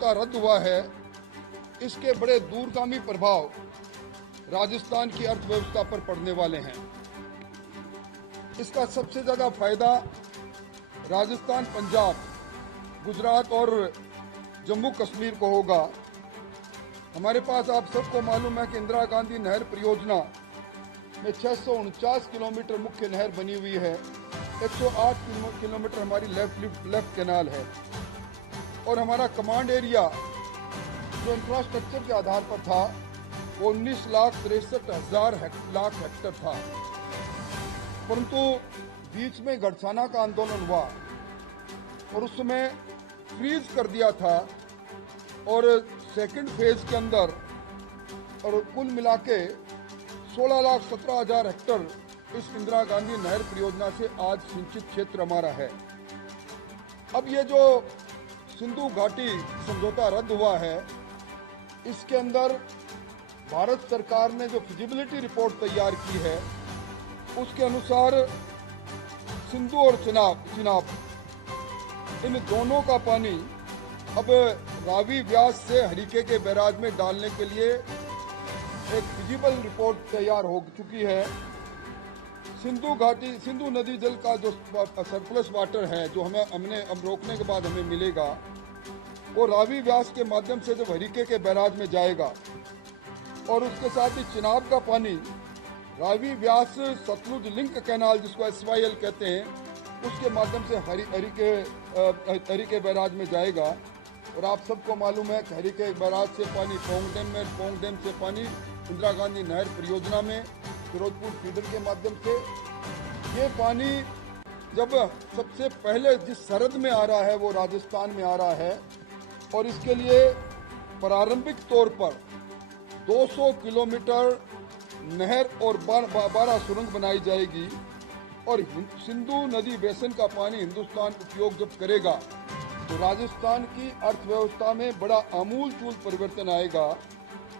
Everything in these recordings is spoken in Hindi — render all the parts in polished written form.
समझौता रद्द हुआ है, इसके बड़े दूरगामी प्रभाव राजस्थान की अर्थव्यवस्था पर पड़ने वाले हैं। इसका सबसे ज्यादा फायदा राजस्थान, पंजाब, गुजरात और जम्मू कश्मीर को होगा। हमारे पास आप सबको मालूम है कि इंदिरा गांधी नहर परियोजना में 649 किलोमीटर मुख्य नहर बनी हुई है। 108 किलोमीटर हमारी लेफ्ट कैनाल है और हमारा कमांड एरिया जो इंफ्रास्ट्रक्चर के आधार पर था वो 19,63,000 लाख हेक्टर था। परंतु बीच में गढ़साना का आंदोलन हुआ और उस समय फ्रीज कर दिया था और सेकंड फेज के अंदर और कुल मिला के 16,17,000 हेक्टर इस इंदिरा गांधी नहर परियोजना से आज सिंचित क्षेत्र हमारा है। अब ये जो सिंधु घाटी समझौता रद्द हुआ है, इसके अंदर भारत सरकार ने जो फिजिबिलिटी रिपोर्ट तैयार की है उसके अनुसार सिंधु और चिनाब इन दोनों का पानी अब रावी व्यास से हरिके के बैराज में डालने के लिए एक फिजिबल रिपोर्ट तैयार हो चुकी है। सिंधु नदी जल का जो सरप्लस वाटर है जो हमने रोकने के बाद हमें मिलेगा, वो रावी व्यास के माध्यम से जब हरिके के बैराज में जाएगा और उसके साथ ही चिनाब का पानी रावी व्यास सतलुज लिंक कैनाल जिसको SYL कहते हैं उसके माध्यम से हरिके बैराज में जाएगा। और आप सबको मालूम है कि हरिके बैराज से पानी पोंग डैम से पानी इंदिरा गांधी नहर परियोजना में फिरोजपुर फीडर के माध्यम से ये पानी जब सबसे पहले जिस सरहद में आ रहा है वो राजस्थान में आ रहा है और इसके लिए प्रारंभिक तौर पर 200 किलोमीटर नहर और 12 सुरंग बनाई जाएगी और सिंधु नदी बेसिन का पानी हिंदुस्तान उपयोग जब करेगा तो राजस्थान की अर्थव्यवस्था में बड़ा आमूल-चूल परिवर्तन आएगा।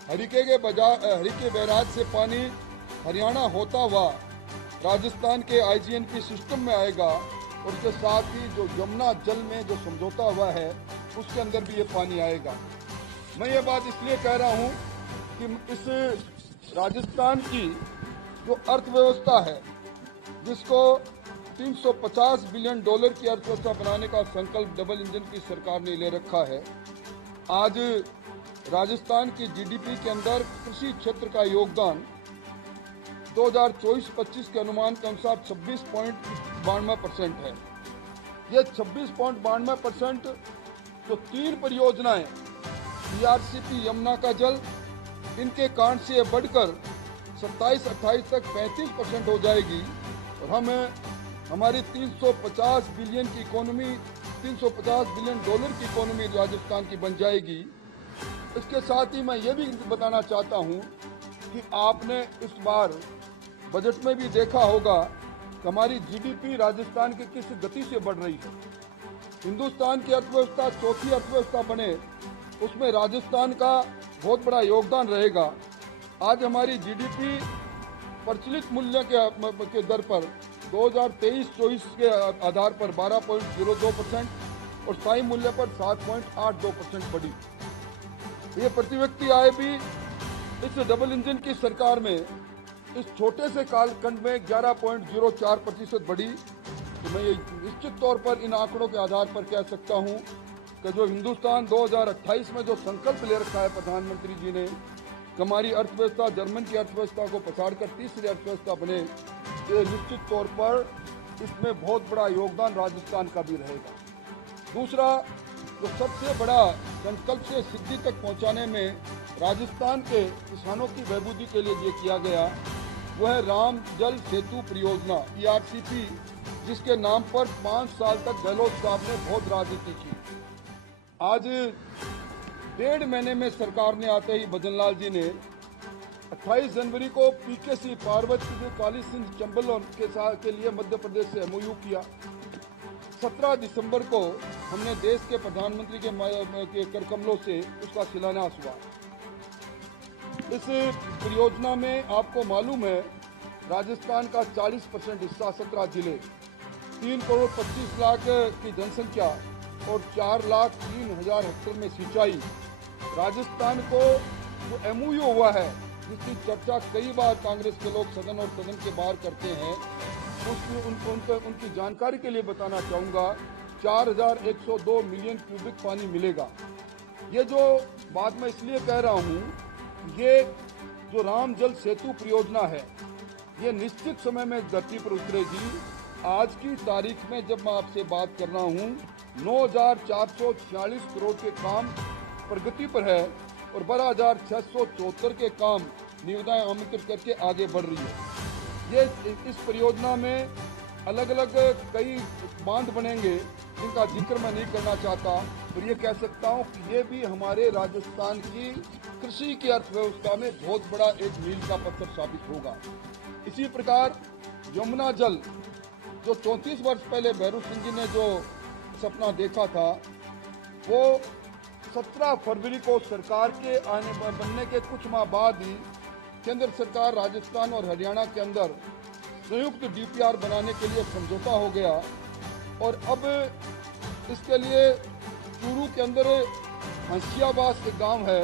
हरिके बैराज से पानी हरियाणा होता हुआ राजस्थान के IGNP सिस्टम में आएगा और उसके साथ ही जो यमुना जल में जो समझौता हुआ है उसके अंदर भी ये पानी आएगा। मैं ये बात इसलिए कह रहा हूँ कि इस राजस्थान की जो अर्थव्यवस्था है जिसको $350 बिलियन की अर्थव्यवस्था बनाने का संकल्प डबल इंजन की सरकार ने ले रखा है। आज राजस्थान की GDP के अंदर कृषि क्षेत्र का योगदान 2024-25 के अनुमान के अनुसार 26.92% है। ये 26.92% जो 3 परियोजनाएं CRCP, यमुना का जल, इनके कारण से ये बढ़कर 27-28 तक 35% हो जाएगी और हमारी 350 बिलियन की इकोनॉमी, $350 बिलियन की इकोनॉमी राजस्थान की बन जाएगी। इसके साथ ही मैं ये भी बताना चाहता हूँ कि आपने इस बार बजट में भी देखा होगा कि हमारी GDP राजस्थान की किस गति से बढ़ रही है। हिंदुस्तान की अर्थव्यवस्था चौथी अर्थव्यवस्था बने उसमें राजस्थान का बहुत बड़ा योगदान रहेगा। आज हमारी GDP प्रचलित मूल्य के दर पर 2023-24 के आधार पर 12.02% और स्थायी मूल्य पर 7.82% बढ़ी। ये प्रति व्यक्ति आय भी इस डबल इंजन की सरकार में इस छोटे से कालखंड में 11.04% बढ़ी। तो मैं ये निश्चित तौर पर इन आंकड़ों के आधार पर कह सकता हूँ कि जो हिंदुस्तान 2028 में जो संकल्प ले रखा है प्रधानमंत्री जी ने, हमारी अर्थव्यवस्था जर्मन की अर्थव्यवस्था को पछाड़कर तीसरी अर्थव्यवस्था बने, ये निश्चित तौर पर इसमें बहुत बड़ा योगदान राजस्थान का भी रहेगा। दूसरा जो सबसे बड़ा संकल्प से सिद्धि तक पहुंचाने में राजस्थान के किसानों की बहबूदी के लिए ये किया गया वो है राम जल सेतु परियोजना ERCP, जिसके नाम पर 5 साल तक गहलोत साहब ने बहुत राजनीति की। आज 1.5 महीने में सरकार ने आते ही भजनलाल जी ने 28 जनवरी को PKC पार्वती काली सिंह चंबल के लिए मध्य प्रदेश से MOU किया। 17 दिसंबर को हमने देश के प्रधानमंत्री के कर कमलों से उसका शिलान्यास हुआ। इस परियोजना में आपको मालूम है राजस्थान का 40% हिस्सा 17 जिले, 3 करोड़ 25 लाख की जनसंख्या और 4,03,000 हेक्टेयर में सिंचाई। राजस्थान को जो MOU हुआ है, जिसकी चर्चा कई बार कांग्रेस के लोग सदन और सदन के बाहर करते हैं, उनकी जानकारी के लिए बताना चाहूँगा, 4,102 मिलियन क्यूबिक पानी मिलेगा। ये जो बात मैं इसलिए कह रहा हूँ, ये जो राम जल सेतु परियोजना है, ये निश्चित समय में धरती पर उतरेगी। आज की तारीख में जब मैं आपसे बात कर रहा हूँ, 9,446 करोड़ के काम प्रगति पर है और 12,674 के काम निविदाएं आमंत्रित करके आगे बढ़ रही है। ये इस परियोजना में अलग अलग कई बांध बनेंगे, जिनका जिक्र मैं नहीं करना चाहता, और ये कह सकता हूँ कि ये भी हमारे राजस्थान की कृषि की अर्थव्यवस्था में बहुत बड़ा एक मील का पत्थर साबित होगा। इसी प्रकार यमुना जल, जो 34 वर्ष पहले भैरू सिंह जी ने जो सपना देखा था, वो 17 फरवरी को सरकार के बनने के कुछ माह बाद ही केंद्र सरकार राजस्थान और हरियाणा के अंदर संयुक्त DPR बनाने के लिए समझौता हो गया। और अब इसके लिए चूरू के अंदर हंसियाबाद एक गांव है,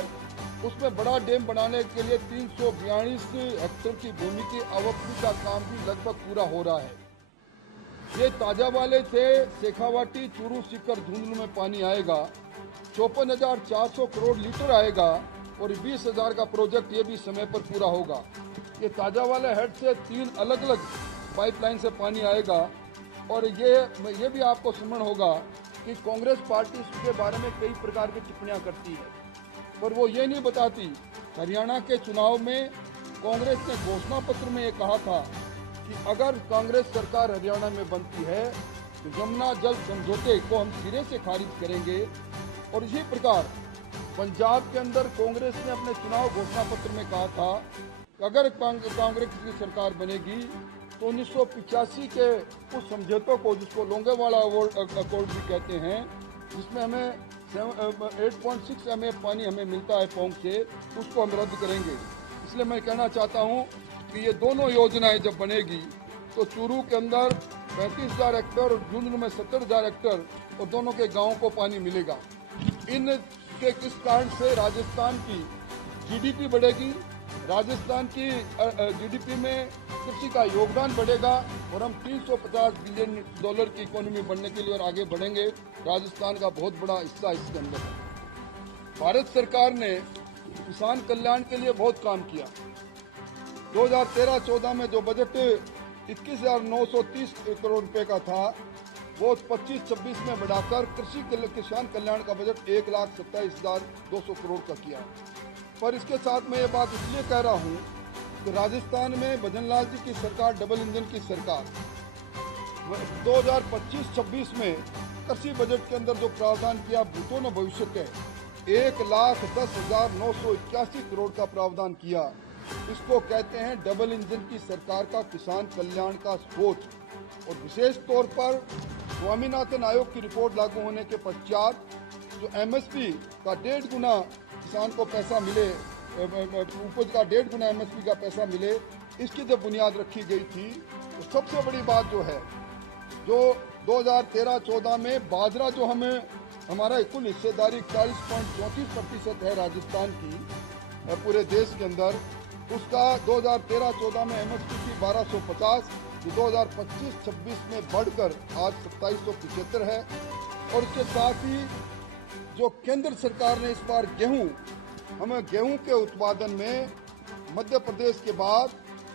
उसमें बड़ा डैम बनाने के लिए 342 हेक्टेयर की भूमि की आवंटन का काम भी लगभग पूरा हो रहा है। ये ताजावाले से शेखावाटी चूरू सीकर धुंधलू में पानी आएगा, 54,400 करोड़ लीटर आएगा और 20,000 का प्रोजेक्ट ये भी समय पर पूरा होगा। ये ताजावाले हेड से 3 अलग अलग पाइपलाइन से पानी आएगा। और ये भी आपको स्मरण होगा कि कांग्रेस पार्टी इसके बारे में कई प्रकार की टिप्पणियां करती है, पर वो ये नहीं बताती। हरियाणा के चुनाव में कांग्रेस ने घोषणा पत्र में ये कहा था कि अगर कांग्रेस सरकार हरियाणा में बनती है तो यमुना जल समझौते को हम सिरे से खारिज करेंगे। और इसी प्रकार पंजाब के अंदर कांग्रेस ने अपने चुनाव घोषणा पत्र में कहा था कि अगर कांग्रेस की सरकार बनेगी तो 1985 के उस समझौते को, जिसको लोंगेवाला अकॉर्ड भी कहते हैं, जिसमें हमें 8.6 MA पानी हमें मिलता है पौंग से, उसको हम रद्द करेंगे। इसलिए मैं कहना चाहता हूं कि ये दोनों योजनाएं जब बनेगी तो चूरू के अंदर 35,000 हेक्टेयर और झुंझुनू में 70,000 हेक्टेयर और दोनों के गांवों को पानी मिलेगा। इनके किस कारण से राजस्थान की GDP बढ़ेगी, राजस्थान की GDP में कृषि का योगदान बढ़ेगा और हम $350 बिलियन की इकोनॉमी बनने के लिए और आगे बढ़ेंगे। राजस्थान का बहुत बड़ा हिस्सा इसके अंदर है। भारत सरकार ने किसान कल्याण के लिए बहुत काम किया। 2013-14 में जो बजट 21,930 करोड़ रुपए का था, वो 25-26 में बढ़ाकर किसान कल्याण का बजट 1,27,200 करोड़ का किया। पर इसके साथ मैं ये बात इसलिए कह रहा हूँ कि राजस्थान में भजनलाल जी की सरकार, डबल इंजन की सरकार, 2025-26 में कृषि बजट के अंदर जो प्रावधान किया भूतों ने भविष्य के 1,10,981 करोड़ का प्रावधान किया। इसको कहते हैं डबल इंजन की सरकार का किसान कल्याण का सोच। और विशेष तौर पर स्वामीनाथन आयोग की रिपोर्ट लागू होने के पश्चात जो MSP का 1.5 गुना किसान को पैसा मिले, उपज का 1.5 गुना MSP का पैसा मिले, इसकी जब बुनियाद रखी गई थी, तो सबसे बड़ी बात जो है, जो 2013-14 में बाजरा जो हमारा कुल हिस्सेदारी 40.34% है राजस्थान की पूरे देश के अंदर, उसका 2013-14 में MSP थी 1250, जो 2025-26 में बढ़कर आज 2775 है। और इसके साथ ही जो केंद्र सरकार ने इस बार गेहूं के उत्पादन में मध्य प्रदेश के बाद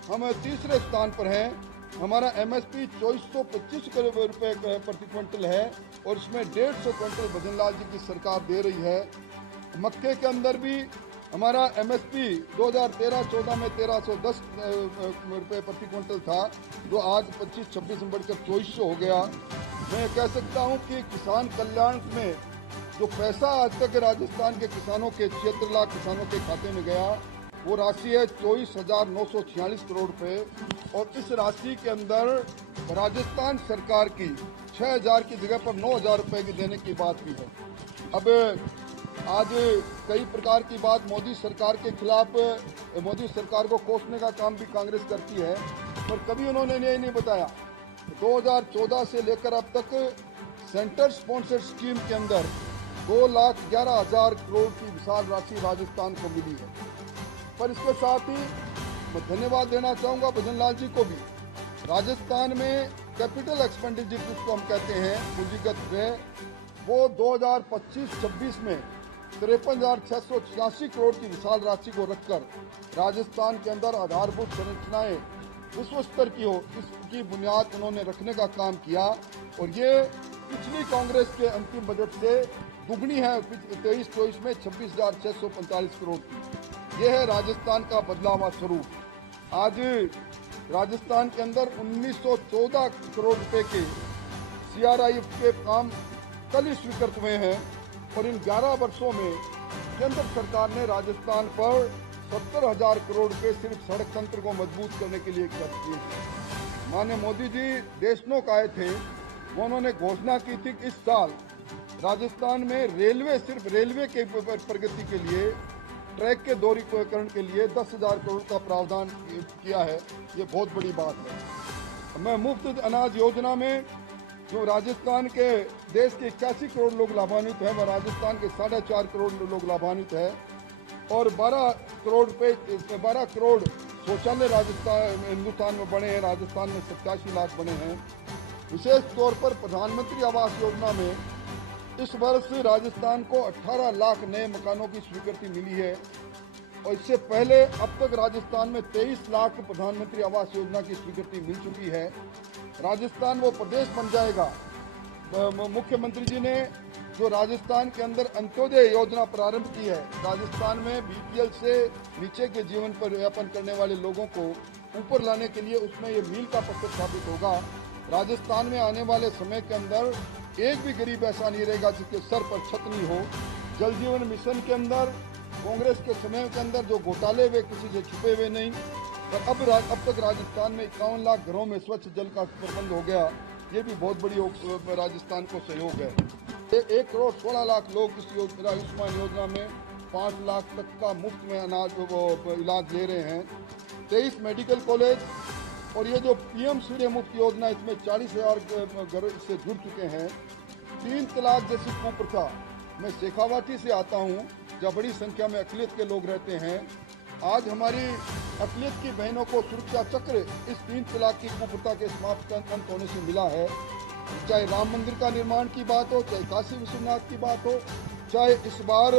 हम तीसरे स्थान पर हैं। हमारा MSP 2425 करोड़ रुपए प्रति क्विंटल है और इसमें 150 क्विंटल भजनलाल जी की सरकार दे रही है। मक्के के अंदर भी हमारा MSP 2013-14 में 1,310 रुपये प्रति क्विंटल था, जो आज 25-26 में बढ़कर 2,400 हो गया। मैं कह सकता हूं कि किसान कल्याण में जो पैसा आज तक राजस्थान के किसानों के 76 लाख किसानों के खाते में गया, वो राशि है 24,946 करोड़ रुपए। और इस राशि के अंदर राजस्थान सरकार की 6,000 की जगह पर 9,000 रुपए की देने की बात भी है। अब आज कई प्रकार की बात मोदी सरकार के खिलाफ, मोदी सरकार को कोसने का काम भी कांग्रेस करती है, पर कभी उन्होंने ये नहीं बताया 2014 से लेकर अब तक सेंटर स्पॉन्सर्ड स्कीम के अंदर 2,11,000 करोड़ की विशाल राशि राजस्थान को मिली है। पर इसके साथ ही मैं धन्यवाद देना चाहूँगा भजन लाल जी को भी। राजस्थान में कैपिटल एक्सपेंडिचर जिसको हम कहते हैं पूंजीगत व्यय, वो 2025-26 में 53,686 करोड़ की विशाल राशि को रखकर राजस्थान के अंदर आधारभूत संरचनाएं विश्व स्तर की हो, इसकी बुनियाद उन्होंने रखने का काम किया। और ये पिछली कांग्रेस के अंतिम बजट से दुगनी है। 23-24 में 26,645 करोड़ की। ये है राजस्थान का बदला हुआ स्वरूप। आज राजस्थान के अंदर 1914 करोड़ रुपए के CRIF के काम कल ही स्वीकृत हुए हैं। और इन 11 वर्षों में केंद्र सरकार ने राजस्थान पर 70,000 करोड़ रुपए सिर्फ सड़क तंत्र को मजबूत करने के लिए खर्च किए हैं। माननीय मोदी जी देशनोक आए थे, उन्होंने घोषणा की थी कि इस साल राजस्थान में रेलवे, सिर्फ रेलवे के प्रगति के लिए, ट्रैक के दोहरीकरण के लिए 10,000 करोड़ का प्रावधान किया है। ये बहुत बड़ी बात है। मैं मुफ्त अनाज योजना में जो राजस्थान के देश के 81 करोड़ लोग लाभान्वित हैं, वह राजस्थान के 4.5 करोड़ लोग लाभान्वित है। और 12 करोड़ शौचालय राजस्थान हिंदुस्तान में बने हैं। राजस्थान में 87 लाख बने हैं। विशेष तौर पर प्रधानमंत्री आवास योजना में इस वर्ष राजस्थान को 18 लाख नए मकानों की स्वीकृति मिली है। और इससे पहले अब तक राजस्थान में 23 लाख प्रधानमंत्री आवास योजना की स्वीकृति मिल चुकी है। राजस्थान वो प्रदेश बन जाएगा। मुख्यमंत्री जी ने जो राजस्थान के अंदर अंत्योदय योजना प्रारंभ की है, राजस्थान में BPL से नीचे के जीवन पर यापन करने वाले लोगों को ऊपर लाने के लिए, उसमें ये मील का पत्थर साबित होगा। राजस्थान में आने वाले समय के अंदर एक भी गरीब ऐसा नहीं रहेगा जिसके सर पर छत नहीं हो। जल जीवन मिशन के अंदर कांग्रेस के समय के अंदर जो घोटाले वे किसी से छुपे हुए नहीं। और अब तक राजस्थान में 51 लाख घरों में स्वच्छ जल का प्रबंध हो गया। ये भी बहुत बड़ी राजस्थान को सहयोग है। 1 करोड़ 16 लाख लोग इस योजना, आयुष्मान योजना में 5 लाख तक का मुफ्त में इलाज ले रहे हैं। 23 मेडिकल कॉलेज और ये जो PM सूर्य मुफ्त योजना, इसमें 40,000 घर इससे जुड़ चुके हैं। 3 तलाक जैसी कुप्रथा, मैं शेखावाटी से आता हूँ जहाँ बड़ी संख्या में अकलियत के लोग रहते हैं। आज हमारी अकलियत की बहनों को सुरक्षा चक्र इस 3 तलाक की कुप्रथा के समाप्त अंत होने से मिला है। चाहे राम मंदिर का निर्माण की बात हो, चाहे काशी विश्वनाथ की बात हो, चाहे इस बार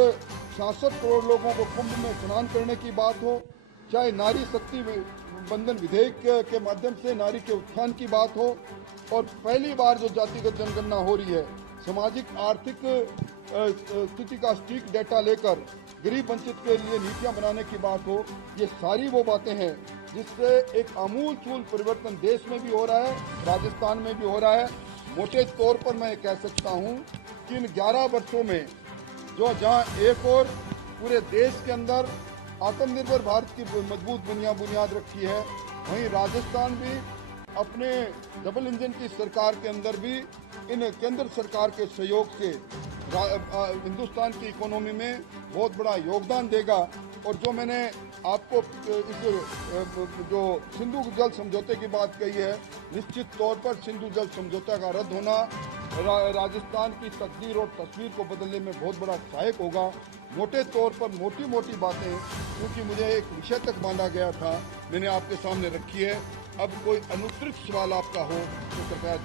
66 करोड़ लोगों को कुंभ में स्नान करने की बात हो, चाहे नारी शक्ति बंधन विधेयक के माध्यम से नारी के उत्थान की बात हो, और पहली बार जो जातिगत जनगणना हो रही है, सामाजिक आर्थिक स्थिति का सटीक डेटा लेकर गरीब वंचित के लिए नीतियां बनाने की बात हो, ये सारी वो बातें हैं जिससे एक आमूलचूल परिवर्तन देश में भी हो रहा है, राजस्थान में भी हो रहा है। मोटे तौर पर मैं कह सकता हूं कि इन 11 वर्षों में जो जहां एक और पूरे देश के अंदर आत्मनिर्भर भारत की मजबूत बुनियाद रखी है, वहीं राजस्थान भी अपने डबल इंजन की सरकार के अंदर भी इन केंद्र सरकार के सहयोग से हिंदुस्तान की इकोनॉमी में बहुत बड़ा योगदान देगा। और जो मैंने आपको इस जो सिंधु जल समझौते की बात कही है, निश्चित तौर पर सिंधु जल समझौता का रद्द होना राजस्थान की तकदीर और तस्वीर को बदलने में बहुत बड़ा सहायक होगा। मोटे तौर पर मोटी बातें, क्योंकि मुझे एक विषय तक माना गया था, मैंने आपके सामने रखी है। अब कोई अनुत्तरित सवाल आपका हो तो कृपया